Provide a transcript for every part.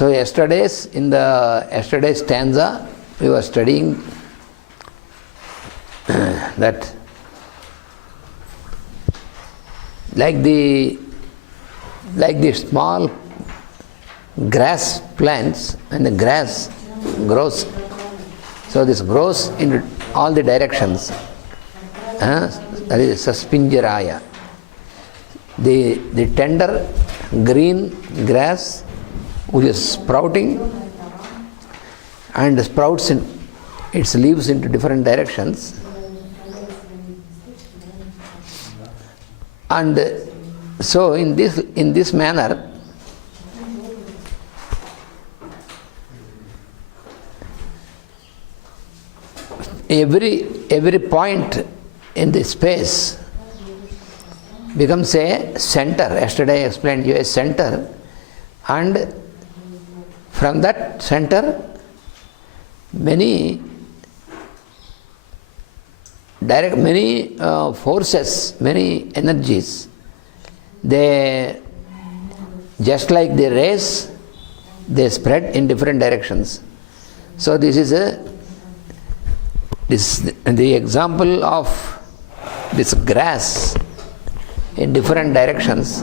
So in the yesterday's stanza, we were studying that like the small grass plants, and the grass grows. So this grows in all the directions. That is Saspinjaraya. The tender green grass which is sprouting and sprouts its leaves into different directions. And so in this manner, every point in the space becomes a center. Yesterday I explained you a center, and from that center many forces, many energies, they just like the rays, they spread in different directions. So this is the example of this grass in different directions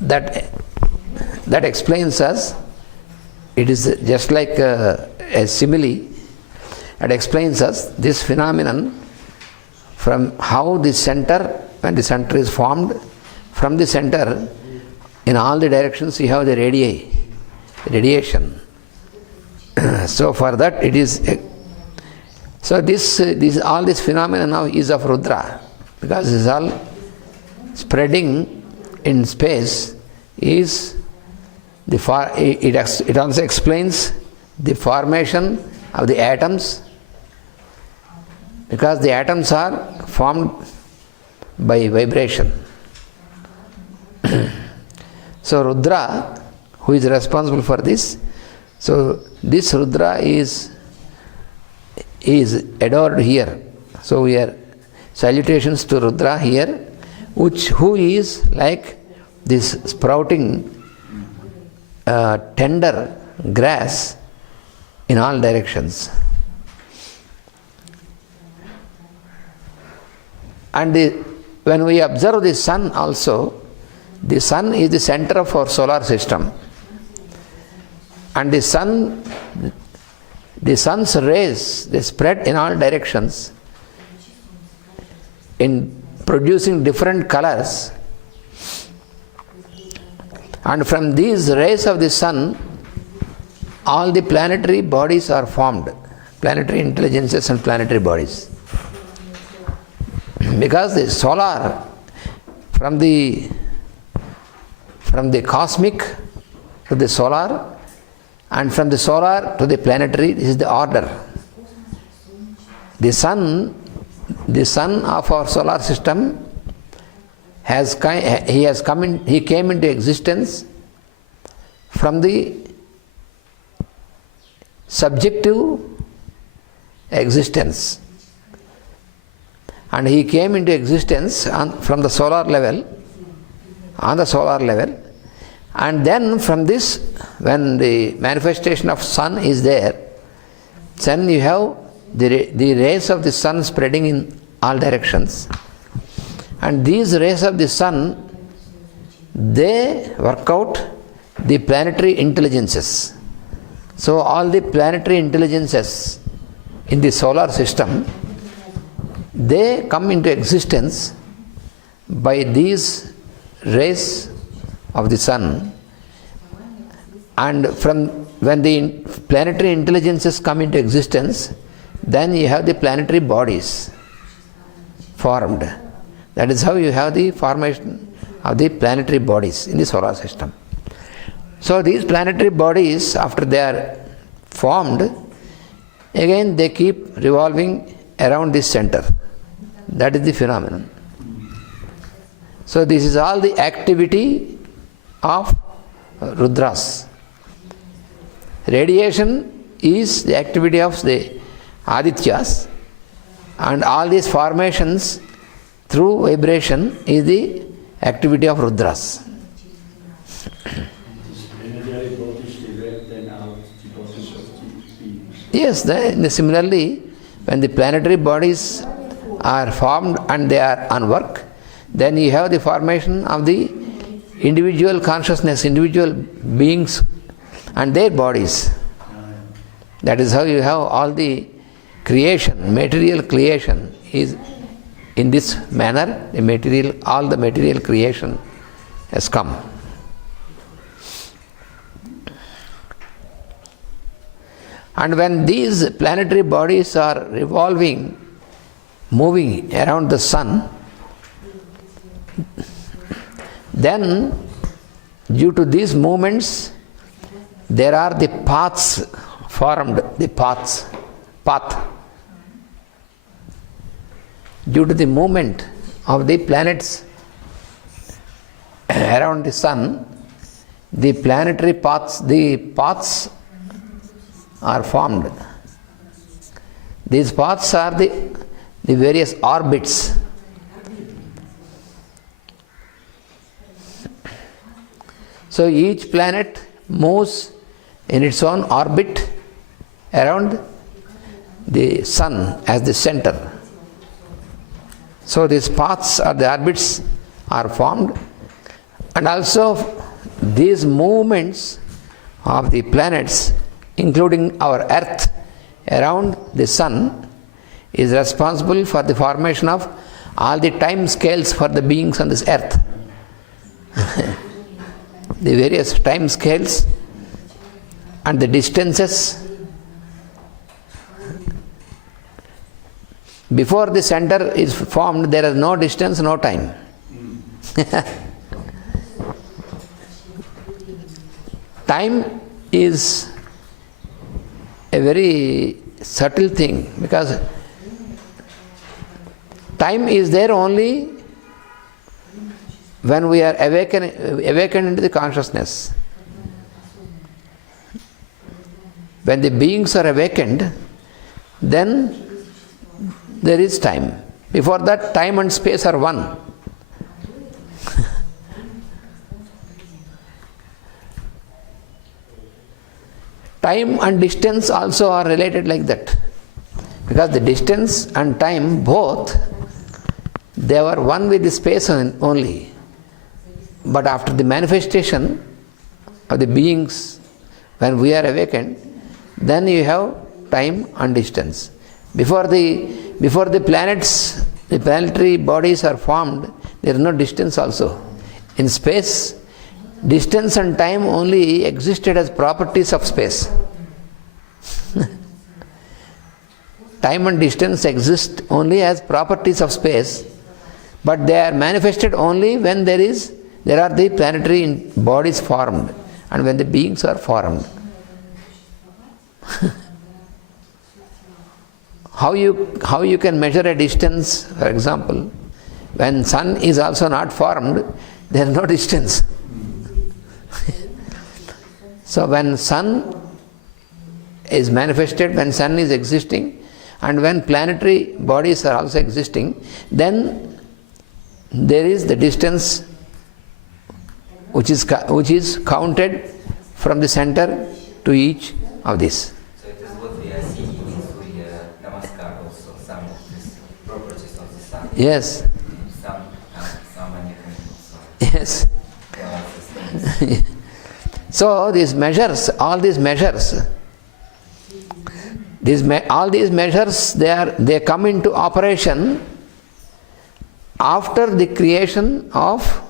that explains us. It is just like a simile that explains us this phenomenon from how the center, when the center is formed, from the center in all the directions you have the radiation. So for that it is so this all this phenomenon now is of Rudra, because it is all spreading in space. Is it also explains the formation of the atoms, because the atoms are formed by vibration. So Rudra, who is responsible for this, so this Rudra is adored here. So we are salutations to Rudra here, who is like this sprouting tender grass in all directions. And when we observe the sun also, the sun is the center of our solar system. And the sun's rays, they spread in all directions in producing different colors. And from these rays of the sun, all the planetary bodies are formed, planetary intelligences and planetary bodies. Because the solar, from the cosmic to the solar, and from the solar to the planetary, this is the order. The sun of our solar system he came into existence from the subjective existence, and he came into existence from the solar level, on the solar level. And then from this, when the manifestation of sun is there, then you have the rays of the sun spreading in all directions. And these rays of the sun, they work out the planetary intelligences. So all the planetary intelligences in the solar system, they come into existence by these rays of the sun. And when the planetary intelligences come into existence, then you have the planetary bodies formed. That is how you have the formation of the planetary bodies in the solar system. So these planetary bodies, after they are formed, again they keep revolving around this center. That is the phenomenon. So this is all the activity of Rudras. Radiation is the activity of the Adityas, and all these formations through vibration is the activity of Rudras. Energetic bodies, they Yes, similarly, when the planetary bodies are formed and they are on work, then you have the formation of the individual consciousness, individual beings and their bodies. That is how you have all the creation, material creation is in this manner, all the material creation has come. And when these planetary bodies are revolving, moving around the sun, then due to these movements, there are the paths formed, path. Due to the movement of the planets around the sun, the planetary paths are formed. These paths are the various orbits. So each planet moves in its own orbit around the sun as the center. So these paths or the orbits are formed, and also these movements of the planets, including our Earth around the sun, is responsible for the formation of all the time scales for the beings on this Earth. The various time scales and the distances. Before the center is formed, there is no distance, no time. Time is a very subtle thing, because time is there only when we are awakened into the consciousness. When the beings are awakened, then there is time. Before that, time and space are one. Time and distance also are related like that, because the distance and time both, they were one with the space only. But after the manifestation of the beings, when we are awakened, then you have time and distance. Before the planets, the planetary bodies are formed, there is no distance also. In space, distance and time only existed as properties of space. Time and distance exist only as properties of space, but they are manifested only when there are the planetary bodies formed and when the beings are formed. How you can measure a distance, for example, when sun is also not formed, there is no distance. So when sun is manifested, when sun is existing, and when planetary bodies are also existing, then there is the distance which is counted from the center to each of these. So it is what we are seeing in Surya Namaskar also, some of these properties of the sun. Yes. Some Yes. So all these measures, they come into operation after the creation of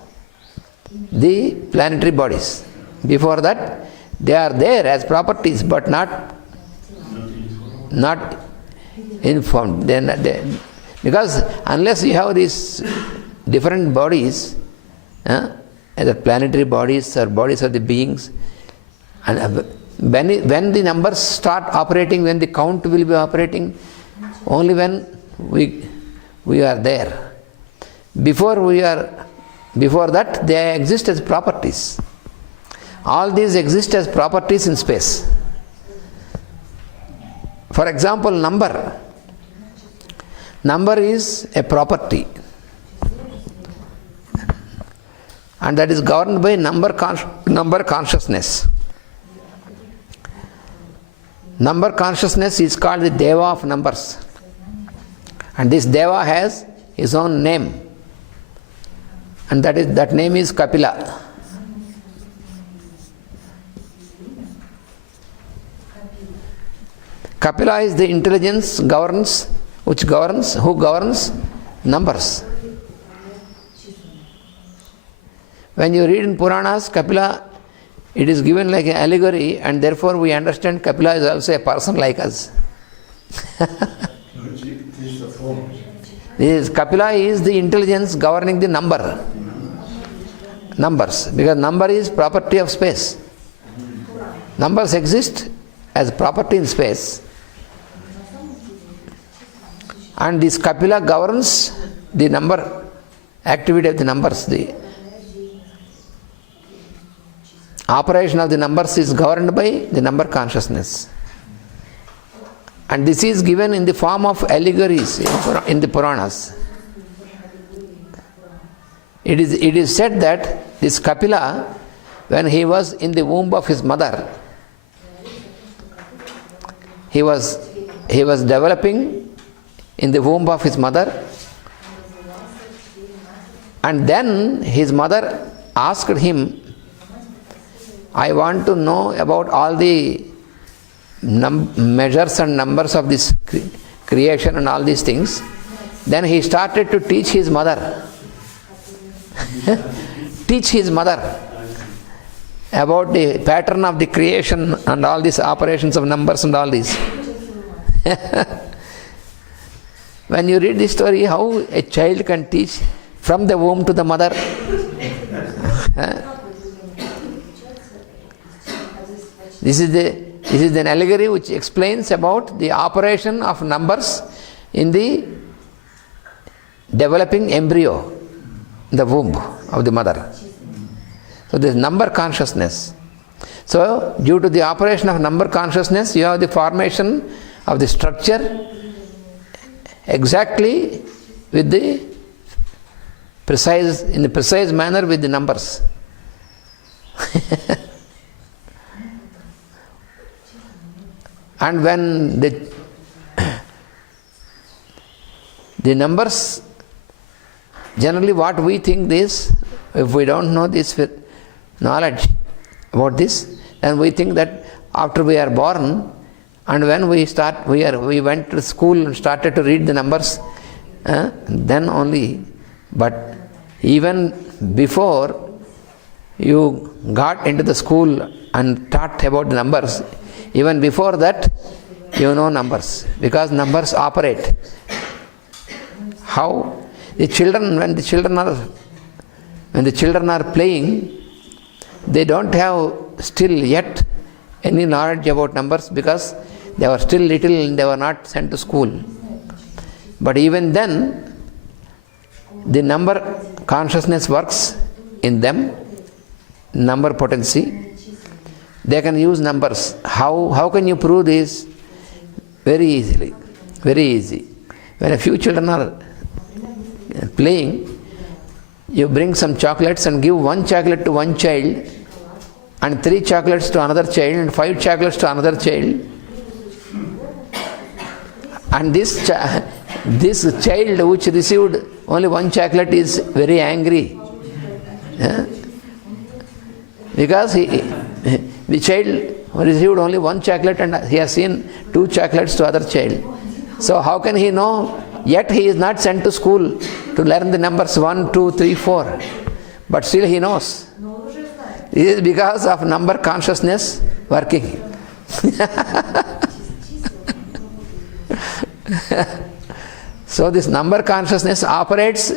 the planetary bodies. Before that, they are there as properties, but not informed. Because unless you have these different bodies, either planetary bodies or bodies of the beings, and when the numbers start operating, when the count will be operating, only when we are there. Before that, they exist as properties. All these exist as properties in space. For example, number. Number is a property, and that is governed by number consciousness. Number consciousness is called the Deva of numbers. And this Deva has his own name. And that name is Kapila. Kapila is the intelligence who governs numbers. When you read in Puranas, Kapila, it is given like an allegory, and therefore we understand Kapila is also a person like us. Kapila is the intelligence governing the numbers, because number is property of space. Numbers exist as property in space, and this Kapila governs the number activity of the numbers. The operation of the numbers is governed by the number consciousness. And this is given in the form of allegories in the Puranas. It is said that this Kapila, when he was in the womb of his mother, he was developing in the womb of his mother, and then his mother asked him, I want to know about all the measures and numbers of this creation and all these things. Then he started to teach his mother. Teach his mother about the pattern of the creation and all these operations of numbers and all these. When you read this story, how a child can teach from the womb to the mother. This is an allegory which explains about the operation of numbers in the developing embryo, the womb of the mother. So this number consciousness. So due to the operation of number consciousness, you have the formation of the structure exactly with the precise manner with the numbers. And when the numbers, generally what we think is, if we don't know this with knowledge about this, then we think that after we are born, and when we went to school and started to read the numbers, then only. But even before you got into the school and taught about the numbers, even before that, you know numbers, because numbers operate. How? When the children are playing, they don't have still yet any knowledge about numbers because they were still little and they were not sent to school. But even then, the number consciousness works in them, number potency. They can use numbers. How can you prove this? Very easily. Very easy. When a few children are playing, you bring some chocolates and give 1 chocolate to one child, and 3 chocolates to another child, and 5 chocolates to another child. And this child which received only 1 chocolate is very angry. Because the child received only 1 chocolate and he has seen 2 chocolates to other child. So how can he know? Yet he is not sent to school to learn the numbers 1, 2, 3, 4. But still he knows. This is because of number consciousness working. So this number consciousness operates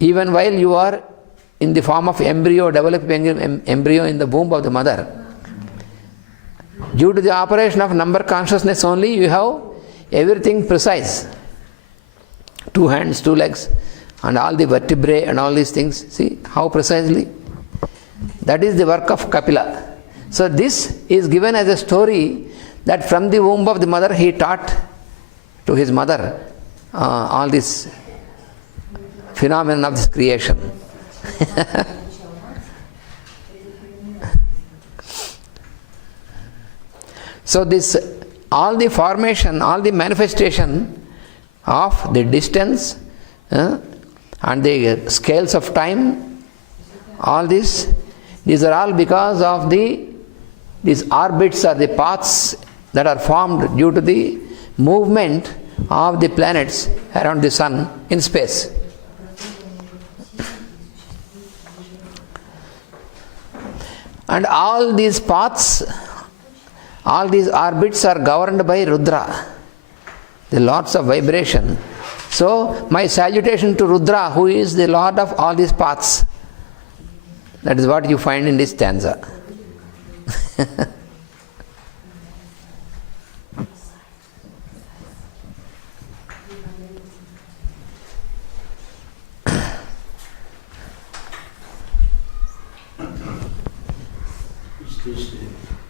even while you are in the form of embryo, developing embryo in the womb of the mother. Due to the operation of number consciousness only, you have everything precise. 2 hands, 2 legs, and all the vertebrae and all these things. See how precisely? That is the work of Kapila. So this is given as a story that from the womb of the mother he taught to his mother all this phenomenon of this creation. So this, all the formation, all the manifestation of the distance and the scales of time, all this, these are all because of these orbits or the paths that are formed due to the movement of the planets around the sun in space. And all these paths, all these orbits are governed by Rudra, the lords of vibration. So, my salutation to Rudra, who is the lord of all these paths. That is what you find in this stanza.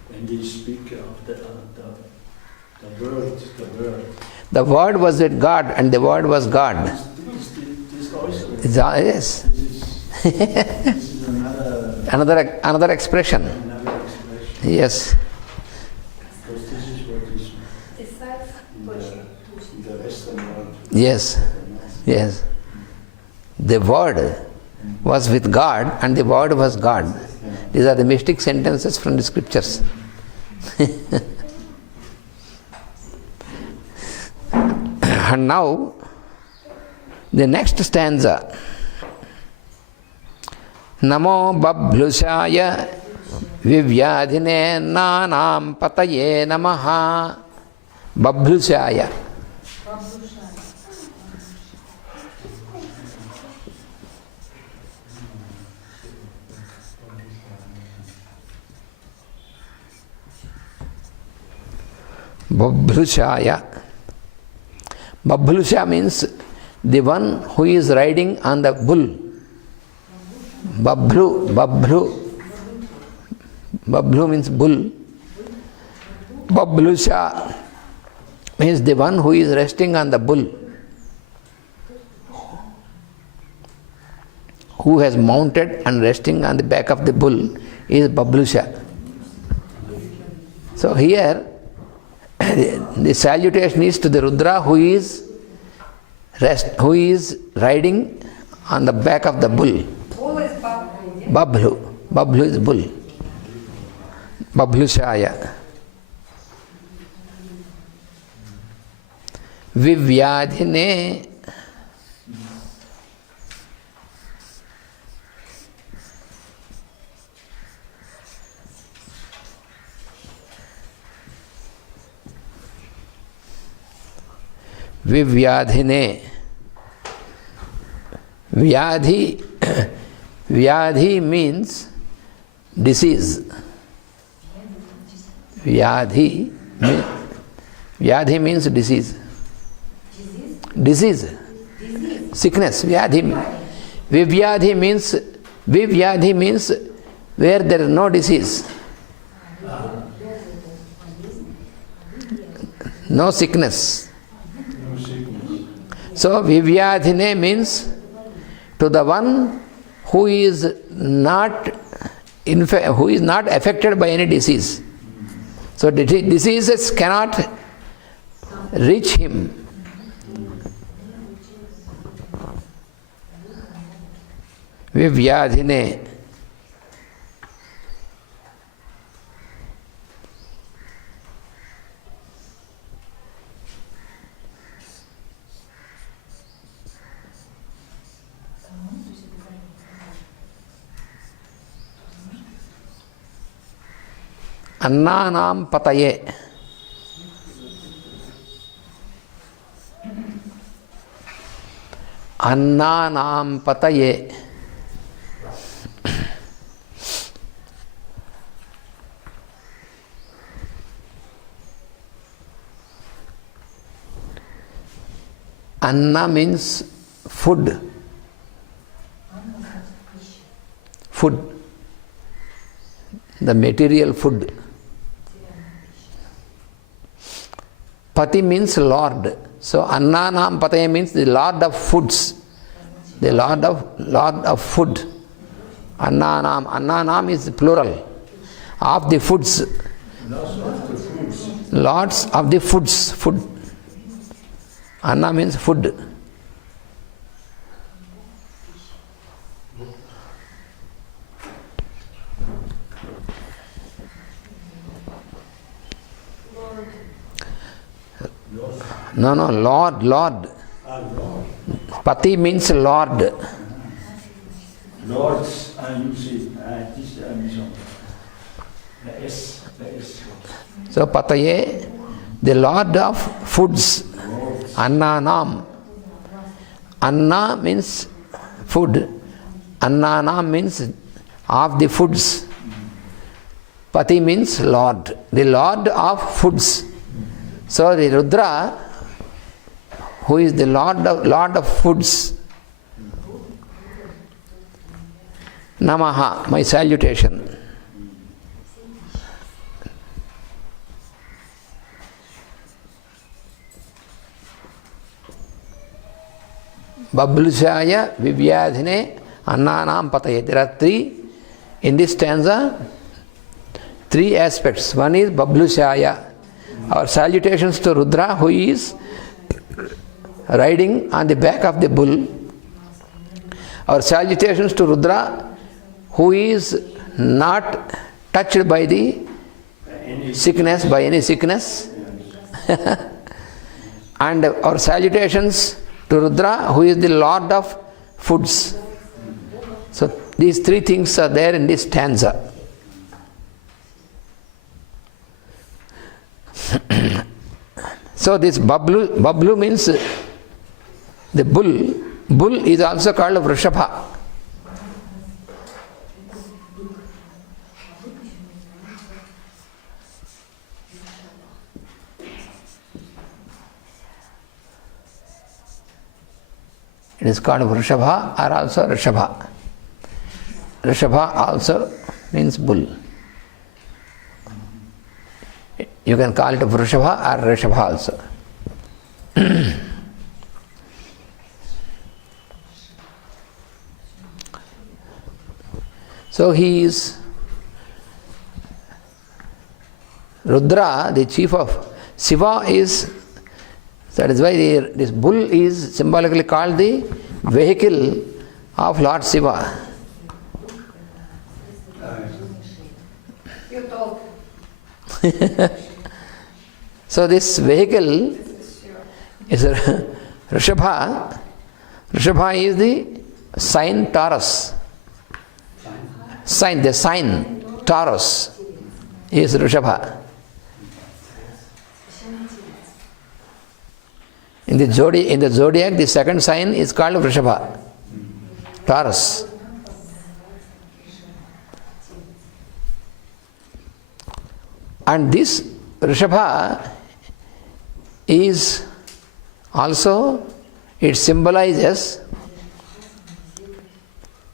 When they speak of the word, The word was with God and the word was God. this also, Yes. this is Another expression. another expression. Yes. Because this is what is in the Western world. Yes. Yes. The word was with God and the word was God. These are the mystic sentences from the scriptures. And now, the next stanza. Namo babhlusaya vivyadhine nanam pataye namaha. Babhlusaya. Babhlusaya. Babhlusha means the one who is riding on the bull. Babhlu, Babhlu. Babhlu means bull. Babhlusha means the one who is resting on the bull. Who has mounted and resting on the back of the bull is Babhlusha. So here, the salutation is to the Rudra who is riding on the back of the bull. Babhlu. Babhlu is bull. Babhlushaya. Vivyadhine. Vivyadhine. Vyadhi means disease. Vyadhi means disease. Disease. Sickness. Vivyadhi means where there is no disease. No sickness. So Vivyadhine means to the one who is not affected by any disease. So diseases cannot reach him. Vivyadhine. Annanam pataye. Annanam pataye. Anna means food. Food. The material food. Pati means Lord. So Annanam Pataya means the Lord of foods. The Lord of food. Annanam is plural of the foods. Lots of the foods. Lots of the foods. Food. Anna means food. No, Lord. Lord. Pati means Lord. Lords, and you see, this is the S. So Pataye, the Lord of foods. Annanam. Anna means food. Annanam means of the foods. Pati means Lord. The Lord of foods. So the Rudra, who is the Lord of foods. Namaha, my salutation. Bablusaya Vivyadhine Annanam Pataye. There are three in this stanza, three aspects. One is Bablusaya, our salutations to Rudra, who is riding on the back of the bull. Our salutations to Rudra, who is not touched by the sickness, by any sickness. And our salutations to Rudra, who is the Lord of foods. So these three things are there in this stanza. So this Bablu means the bull. Bull is also called Vrishabha. It is called Vrishabha or also Rishabha. Rishabha also means bull. You can call it Vrishabha or Rishabha also. So he is Rudra, the chief of Shiva is, that is why this bull is symbolically called the vehicle of Lord Shiva. You talk. So this vehicle is Rishabha. Rishabha is the sign Taurus. The sign Taurus is Rishabha. In the zodiac, the second sign is called Vrishabha, Taurus. And this Rishabha is also, it symbolizes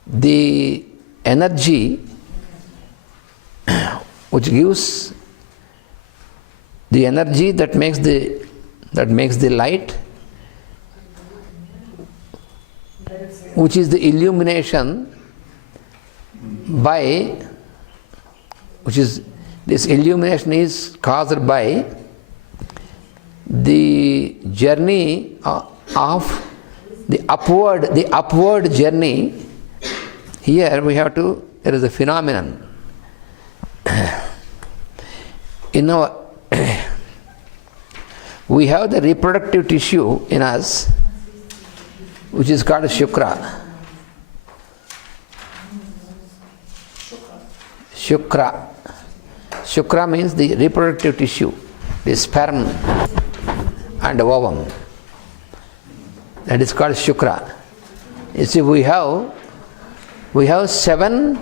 the energy which gives the energy that makes the light, which is the illumination this illumination is caused by the journey of the upward journey. Here there is a phenomenon. We have the reproductive tissue in us, which is called Shukra. Shukra means the reproductive tissue, the sperm and ovum. That is called Shukra. You see, we have seven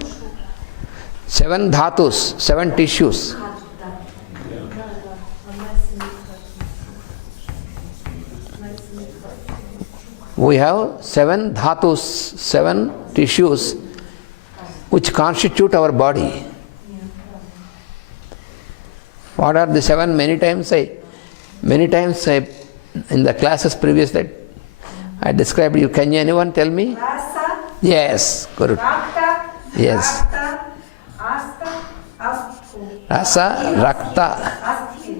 dhatus, seven tissues. We have seven dhatus, seven tissues which constitute our body. What are the seven? Many times I in the classes previously I described you. Can anyone tell me? Rasa, Yes, Guru. Rakta, Yes. Rakta, Asta, Astu. Rasa, Rakta. Asti.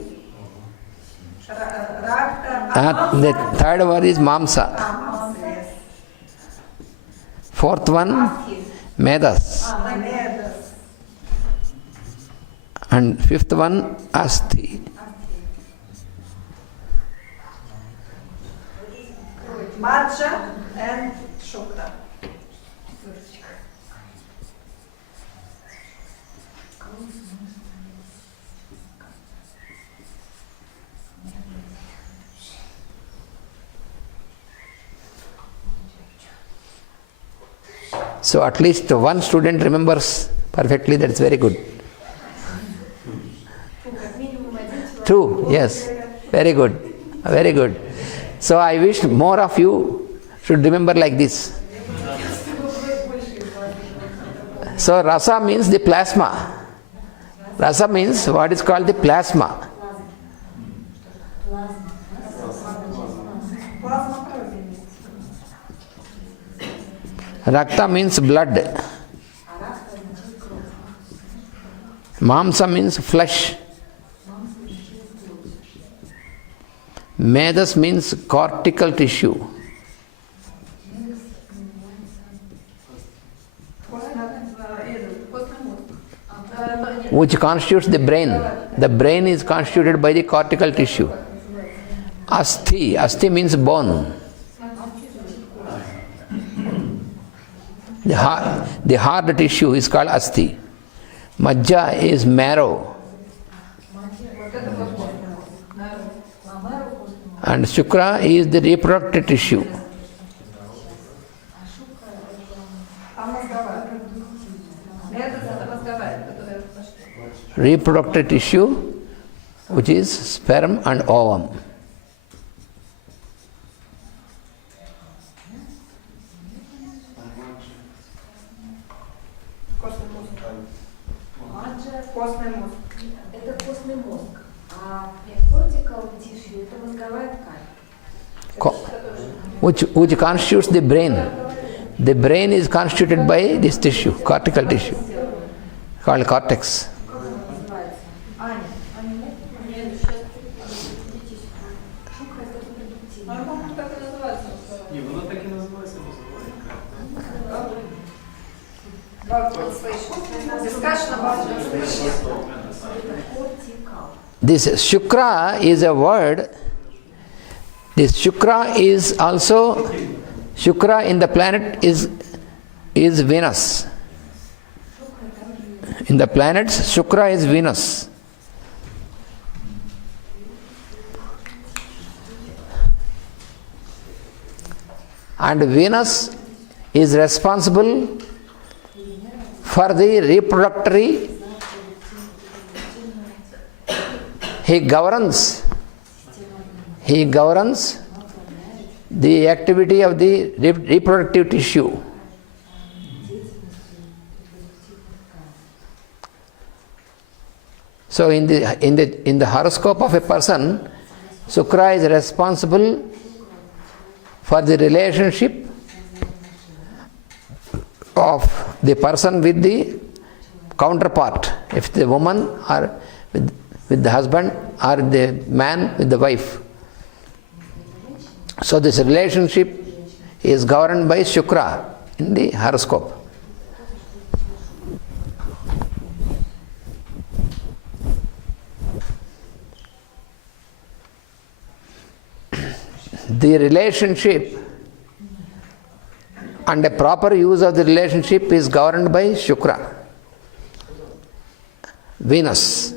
Rakta. The third word is Mamsa. Mamsa, yes. Fourth one, Asti. Medas. Medas. And fifth one, Asti. Madja and Shukra. So at least one student remembers perfectly, that's very good. Two, yes. Very good. Very good. So I wish more of you should remember like this. So rasa means the plasma. Rasa means what is called the plasma. Rakta means blood. Mamsa means flesh. Medas means cortical tissue. Which constitutes the brain. The brain is constituted by the cortical tissue. Asti. Asti means bone. The hard tissue is called asti. Majja is marrow. And shukra is the reproductive tissue. Reproductive tissue, which is sperm and ovum. Костный мозг. Это костный мозг. А cortical tissue это мозговая ткань. Which constitutes the brain. The brain is constituted by this tissue, cortical tissue, called cortex. This shukra is a word. This shukra is also, shukra in the planet is Venus. In the planets, shukra is Venus. And Venus is responsible for the reproductory. He governs the activity of the reproductive tissue. So in the horoscope of a person, Shukra is responsible for the relationship of the person with the counterpart. If the woman or with the husband or the man with the wife. So this relationship is governed by Shukra in the horoscope. The relationship and a proper use of the relationship is governed by Shukra, Venus.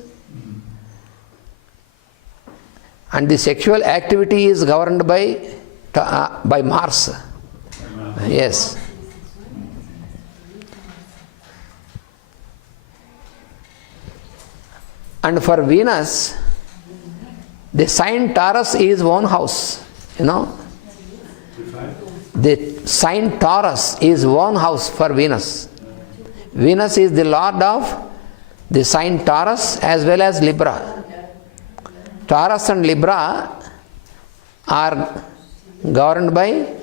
And the sexual activity is governed by Mars. Yes. And for Venus, the sign Taurus is one house. You know? The sign Taurus is one house for Venus. Venus is the lord of the sign Taurus as well as Libra. Taurus and Libra are governed by